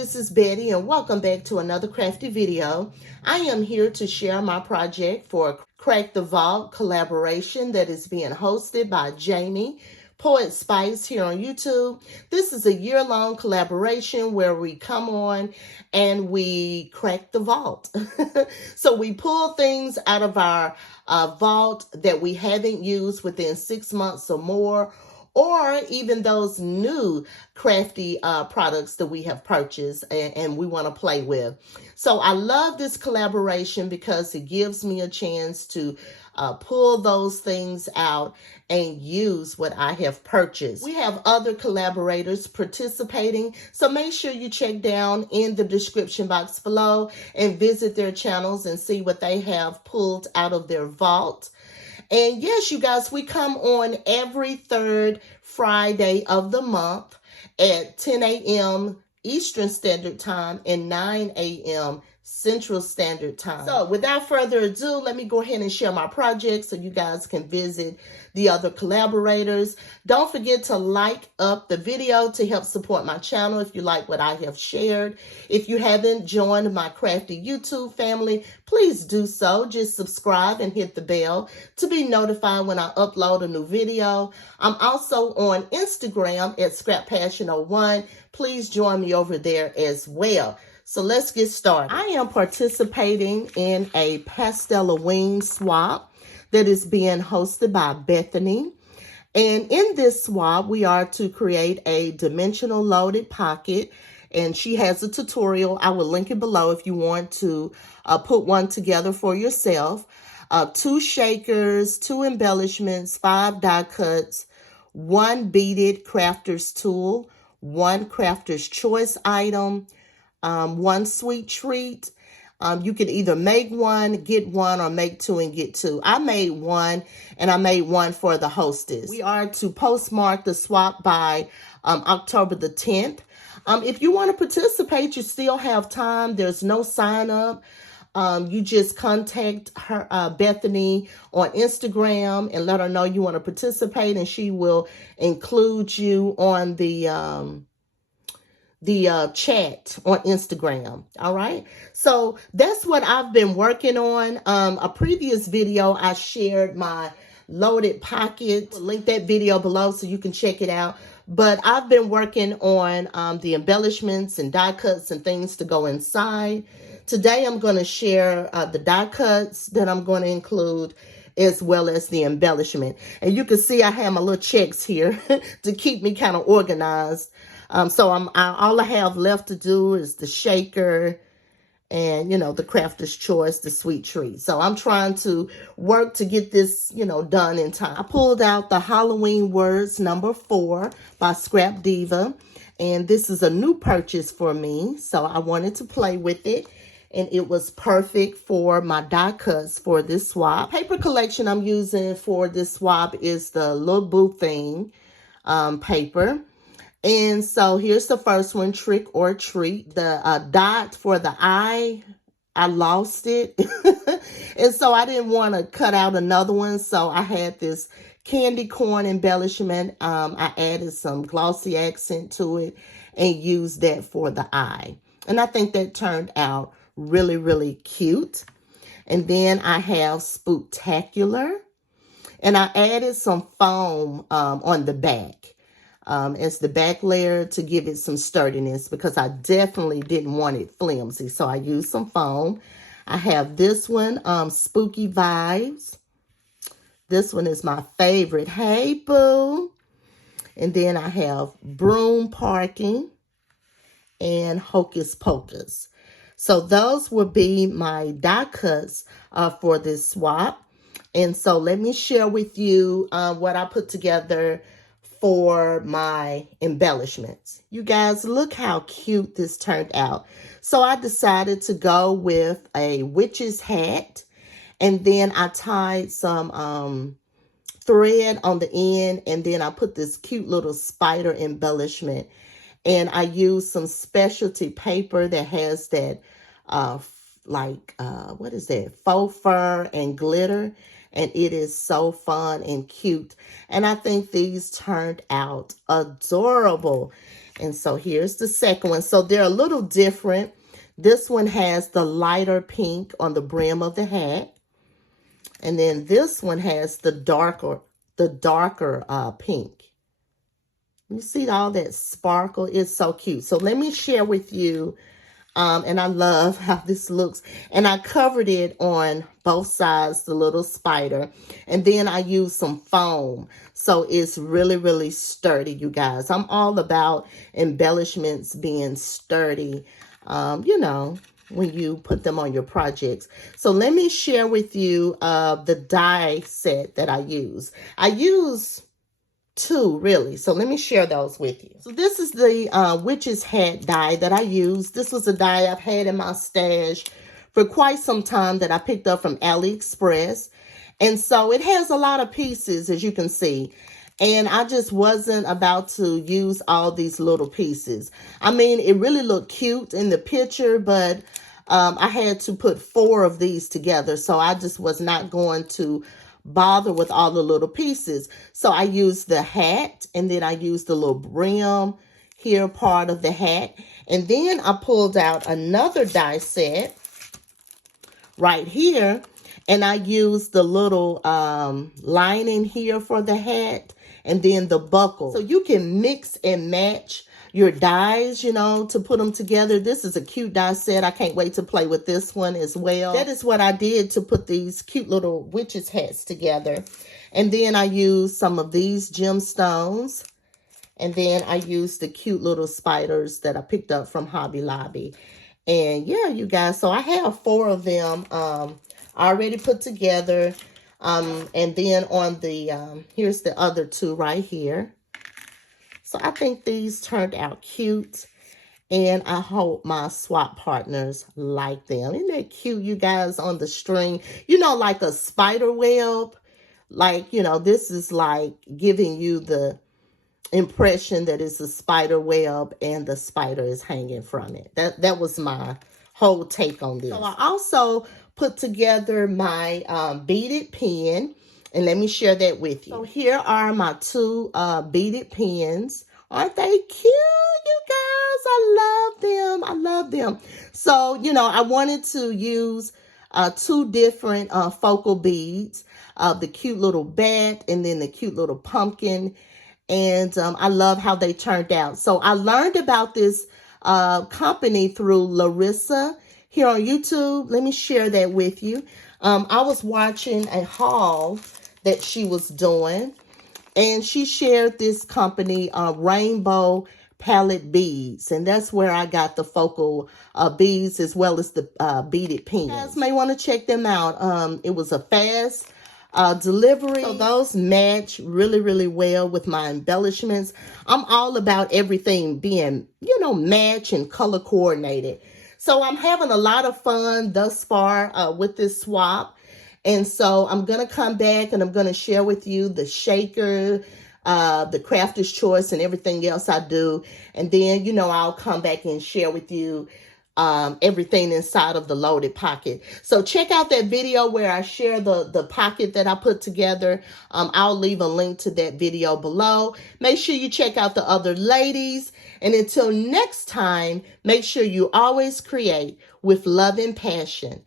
this is Betty and welcome back to another crafty video. I am here to share my project for Crack the Vault collaboration that is being hosted by Jamie, Poetspice here on YouTube. This is a year-long collaboration where we come on and we crack the vault. So we pull things out of our vault that we haven't used within 6 months or more, or even those new crafty products that we have purchased and we want to play with. So I love this collaboration because it gives me a chance to pull those things out and use what I have purchased. We have other collaborators participating, so make sure you check down in the description box below and visit their channels and see what they have pulled out of their vault. And yes, you guys, we come on every third Friday of the month at 10 a.m. Eastern Standard Time and 9 a.m. Central Standard Time. So without further ado, let me go ahead and share my project so you guys can visit the other collaborators. Don't forget to like up the video to help support my channel if you like what I have shared. If you haven't joined my crafty YouTube family, please do so. Just subscribe and hit the bell to be notified when I upload a new video. I'm also on Instagram at ScrapPassion01. Please join me over there as well. So let's get started. I am participating in a Pasteloween swap that is being hosted by Bethany. And in this swap, we are to create a dimensional loaded pocket. And she has a tutorial. I will link it below if you want to put one together for yourself. 2 shakers, 2 embellishments, 5 die cuts, 1 beaded crafter's tool, 1 crafter's choice item, 1 sweet treat. You can either make 1, get 1, or make 2 and get 2. I made 1, and I made 1 for the hostess. We are to postmark the swap by October the 10th. If you want to participate, you still have time. There's no sign up. You just contact her, Bethany, on Instagram and let her know you want to participate, and she will include you on the chat on Instagram. All right. So that's what I've been working on. A previous video, I shared my loaded pocket. I'll link that video below so you can check it out. But I've been working on the embellishments and die cuts and things to go inside. Today, I'm going to share the die cuts that I'm going to include, as well as the embellishment. And you can see I have my little checks here to keep me kind of organized. So all I have left to do is the shaker and, the crafter's choice, the sweet treat. So I'm trying to work to get this, done in time. I pulled out the Halloween Words number 4 by Scrap Diva. And this is a new purchase for me. So I wanted to play with it. And it was perfect for my die cuts for this swap. Paper collection I'm using for this swap is the Little Boo Thing paper. And so here's the first one, Trick or Treat. The dot for the eye, I lost it. And so I didn't want to cut out another one. So I had this candy corn embellishment. I added some glossy accent to it and used that for the eye. And I think that turned out really, really cute. And then I have Spooktacular. And I added some foam on the back. As the back layer to give it some sturdiness, because I definitely didn't want it flimsy. So I used some foam. I have this one, Spooky Vibes. This one is my favorite. Hey, boo. And then I have Broom Parking and Hocus Pocus. So those will be my die cuts for this swap. And so let me share with you what I put together for my embellishments. You guys, look how cute this turned out. So I decided to go with a witch's hat, and then I tied some thread on the end, and then I put this cute little spider embellishment, and I used some specialty paper that has that what is that, faux fur and glitter. And it is so fun and cute. And I think these turned out adorable. And so here's the second one. So they're a little different. This one has the lighter pink on the brim of the hat. And then this one has the darker pink. You see all that sparkle? It's so cute. So let me share with you. And I love how this looks. And I covered it on both sides, the little spider. And then I used some foam. So it's really, really sturdy, you guys. I'm all about embellishments being sturdy, you know, when you put them on your projects. So let me share with you the die set that I use. I use two, really. So let me share those with you. So this is the witch's hat die that I use. This was a die I've had in my stash for quite some time that I picked up from AliExpress. And so it has a lot of pieces, as you can see. And I just wasn't about to use all these little pieces. I mean, it really looked cute in the picture, but I had to put 4 of these together. So I just was not going to bother with all the little pieces. So I used the hat, and then I used the little brim here part of the hat. And then I pulled out another die set right here, and I used the little lining here for the hat, and then the buckle. So you can mix and match your dies, you know, to put them together. This is a cute die set. I can't wait to play with this one as well. That is what I did to put these cute little witches hats together. And then I used some of these gemstones. And then I used the cute little spiders that I picked up from Hobby Lobby. And yeah, you guys, so I have 4 of them already put together. And then on the, here's the other 2 right here. So I think these turned out cute. And I hope my swap partners like them. Isn't that cute, you guys, on the string? You know, like a spider web. Like, you know, this is like giving you the impression that it's a spider web and the spider is hanging from it. That was my whole take on this. So I also put together my beaded pen, and let me share that with you. So here are my 2 beaded pens. Aren't they cute, you guys? I love them. I love them. So, you know, I wanted to use 2 different focal beads, the cute little bat and then the cute little pumpkin. And I love how they turned out. So I learned about this company through Larissa here on YouTube. Let me share that with you. I was watching a haul that she was doing, and she shared this company, Rainbow Palette Beads. And that's where I got the focal beads as well as the beaded pens. You guys may want to check them out. It was a fast delivery. So those match really, really well with my embellishments. I'm all about everything being, you know, match and color coordinated. So I'm having a lot of fun thus far with this swap. And so I'm going to come back and I'm going to share with you the shaker, the crafter's choice, and everything else I do. And then, you know, I'll come back and share with you everything inside of the loaded pocket. So check out that video where I share the pocket that I put together. I'll leave a link to that video below. Make sure you check out the other ladies. And until next time, make sure you always create with love and passion.